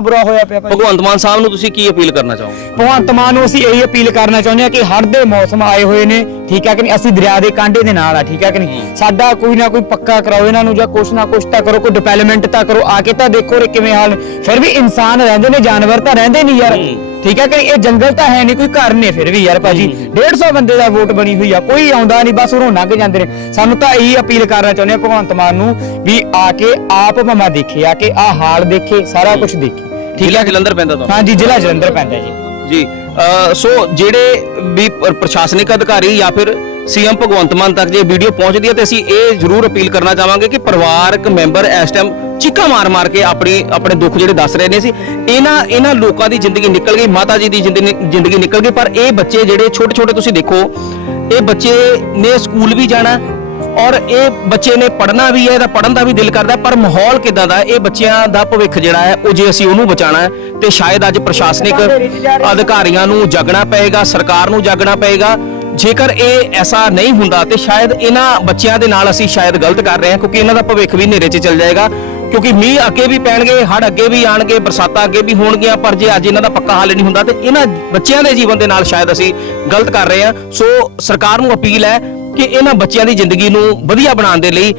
ਬੁਰਾ ਹੋਇਆ ਪਿਆ ਭਾਜੀ ਭਗਵੰਤ ਮਾਨ ਸਾਹਿਬ ਨੂੰ ਤੁਸੀਂ ਕੀ ਅਪੀਲ ਕਰਨਾ ਚਾਹੋਗੇ? ਭਗਵੰਤ ਮਾਨ ਨੂੰ ਅਸੀਂ ਇਹੀ ਅਪੀਲ ਕਰਨਾ ਚਾਹੁੰਦੇ ਹਾਂ ਕਿ ਹੜ੍ਹ ਦੇ ਮੌਸਮ ਆਏ ਹੋਏ ਨੇ ਠੀਕ ਹੈ ਕਿ ਨਹੀਂ? ਅਸੀਂ ਦਰਿਆ ਦੇ ਕਾਂਢੇ ਦੇ ਨਾਲ ਆ ਠੀਕ ਹੈ ਕਿ ਨਹੀਂ? ਸਾਡਾ ਕੋਈ ਨਾ ਕੋਈ ਪੱਕਾ ਕਰਾਓ ਇਹਨਾਂ ਨੂੰ ਜਾਂ ਕੁਛ ਨਾ ਕੁਛ ਤਾਂ ਕਰੋ ਕੋਈ ਡਿਵੈਲਪਮੈਂਟ ਤਾਂ ਕਰੋ ਆ ਕੇ ਤਾਂ ਦੇਖੋ ਰੇ ਕਿਵੇਂ ਹਾਲ। ਫਿਰ ਵੀ ਇਨਸਾਨ ਰਹਿੰਦੇ ਨੇ ਜਾਨਵਰ ਤਾਂ ਰਹਿੰਦੇ ਨਹੀਂ ਯਾਰ। ਠੀਕ ਹੈ ਕਿ? ਇਹ ਜੰਗਲ ਤਾਂ ਹੈ ਨਹੀਂ ਕੋਈ ਘਰ ਨੇ ਫਿਰ ਵੀ ਯਾਰ ਭਾਜੀ। 150 ਬੰਦੇ ਦਾ ਵੋਟ ਬਣੀ ਹੋਈ ਆ ਕੋਈ ਆਉਂਦਾ ਨਹੀਂ ਬਸ ਉਰੋਂ ਲੰਘ ਜਾਂਦੇ ਨੇ। ਸਾਨੂੰ ਤਾਂ ਇਹੀ ਅਪੀਲ ਕਰਨਾ ਚਾਹੁੰਦੇ ਆ ਭਗਵੰਤ ਮਾਨ ਨੂੰ ਵੀ ਆ ਕੇ ਆਪ ਮਮਾ ਦੇਖੇ ਆ ਕੇ ਆ ਹਾਲ ਦੇਖੇ ਸਾਰਾ ਕੁਝ ਦੇਖੇ। ਠੀਕ ਹੈ? ਜਲੰਧਰ ਪੈਂਦਾ ਤੁਹਾਨੂੰ? ਹਾਂਜੀ ਜ਼ਿਲ੍ਹਾ ਜਲੰਧਰ ਪੈਂਦਾ ਜੀ। ਜੀ ਸੋ ਜਿਹੜੇ ਵੀ ਪ੍ਰਸ਼ਾਸਨਿਕ ਅਧਿਕਾਰੀ ਜਾਂ ਫਿਰ ਸੀਐਮ ਭਗਵੰਤ ਮਾਨ ਤੱਕ ਜੇ ਵੀਡੀਓ ਪਹੁੰਚਦੀ ਹੈ ਤੇ ਅਸੀਂ ਇਹ ਜ਼ਰੂਰ ਅਪੀਲ ਕਰਨਾ ਚਾਹਾਂਗੇ ਕਿ ਪਰਿਵਾਰਕ ਮੈਂਬਰ ਇਸ ਟਾਈਮ ਚੀਕਾਂ ਮਾਰ-ਮਾਰ ਕੇ ਆਪਣੀ, ਆਪਣੇ ਦੁੱਖ ਜਿਹੜੇ ਦੱਸ ਰਹੇ ਨੇ ਸੀ। ਇਹਨਾਂ ਇਹਨਾਂ ਲੋਕਾਂ ਦੀ ਜ਼ਿੰਦਗੀ ਨਿਕਲ ਗਈ, ਮਾਤਾ ਜੀ ਦੀ ਜ਼ਿੰਦਗੀ ਨਿਕਲ ਗਈ, ਪਰ ਇਹ ਬੱਚੇ ਜਿਹੜੇ ਛੋਟੇ-ਛੋਟੇ ਤੁਸੀਂ ਦੇਖੋ, ਇਹ ਬੱਚੇ ਨੇ ਸਕੂਲ ਵੀ ਜਾਣਾ ਔਰ ਇਹ ਬੱਚੇ ਨੇ ਪੜ੍ਹਨਾ ਵੀ ਹੈ, ਇਹਦਾ ਪੜ੍ਹਨ ਦਾ ਵੀ ਦਿਲ ਕਰਦਾ, ਪਰ ਮਾਹੌਲ ਕਿਦਾਂ ਦਾ, ਇਹ ਬੱਚਿਆਂ ਦਾ ਭਵਿੱਖ ਜਿਹੜਾ ਹੈ, ਉਹ ਜੇ ਅਸੀਂ ਉਹਨੂੰ ਬਚਾਉਣਾ ਹੈ, ਤੇ ਸ਼ਾਇਦ ਅੱਜ ਪ੍ਰਸ਼ਾਸਨਿਕ ਅਧਿਕਾਰੀਆਂ ਨੂੰ ਜਾਗਣਾ ਪਏਗਾ, ਸਰਕਾਰ ਨੂੰ ਜਾਗਣਾ ਪਏਗਾ। ਜੇਕਰ ਇਹ ਐਸਾ ਨਹੀਂ ਹੁੰਦਾ, ਤੇ ਸ਼ਾਇਦ ਇਹਨਾਂ ਬੱਚਿਆਂ ਦੇ ਨਾਲ ਅਸੀਂ ਸ਼ਾਇਦ ਗਲਤ ਕਰ ਰਹੇ ਹਾਂ, ਕਿਉਂਕਿ ਇਹਨਾਂ ਦਾ ਭਵਿੱਖ ਵੀ ਹਨੇਰੇ 'ਚ ਚੱਲ ਜਾਏਗਾ। ਕਿਉਂਕਿ ਮੀਂਹ ਅੱਗੇ ਵੀ ਪੈਣਗੇ ਹੜ ਅੱਗੇ ਵੀ ਆਣਗੇ, ਬਰਸਾਤਾਂ ਅੱਗੇ ਵੀ ਹੋਣਗੀਆਂ, ਪਰ ਜੇ ਅੱਜ ਇਹਨਾਂ ਦਾ ਪੱਕਾ ਹੱਲ ਨਹੀਂ ਹੁੰਦਾ ਤੇ ਇਹਨਾਂ ਬੱਚਿਆਂ ਦੇ ਜੀਵਨ ਦੇ ਨਾਲ ਸ਼ਾਇਦ ਅਸੀਂ ਗਲਤ ਕਰ ਰਹੇ ਹਾਂ। ਸੋ ਸਰਕਾਰ ਨੂੰ ਅਪੀਲ ਹੈ ਕਿ ਇਹਨਾਂ ਬੱਚਿਆਂ ਦੀ ਜ਼ਿੰਦਗੀ ਨੂੰ ਵਧੀਆ ਬਣਾਉਣ ਦੇ ਲਈ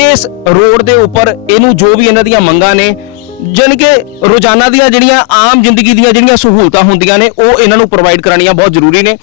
ਇਸ ਰੋਡ ਦੇ ਉੱਪਰ ਇਹਨੂੰ ਜੋ ਵੀ ਇਹਨਾਂ ਦੀਆਂ ਮੰਗਾਂ ਨੇ, ਜਾਣੀ ਕਿ ਰੋਜ਼ਾਨਾ ਦੀਆਂ ਜਿਹੜੀਆਂ ਆਮ ਜ਼ਿੰਦਗੀ ਦੀਆਂ ਜਿਹੜੀਆਂ ਸਹੂਲਤਾਂ ਹੁੰਦੀਆਂ ਨੇ, ਉਹ ਇਹਨਾਂ ਨੂੰ ਪ੍ਰੋਵਾਈਡ ਕਰਾਉਣੀਆਂ ਬਹੁਤ ਜ਼ਰੂਰੀ ਨੇ।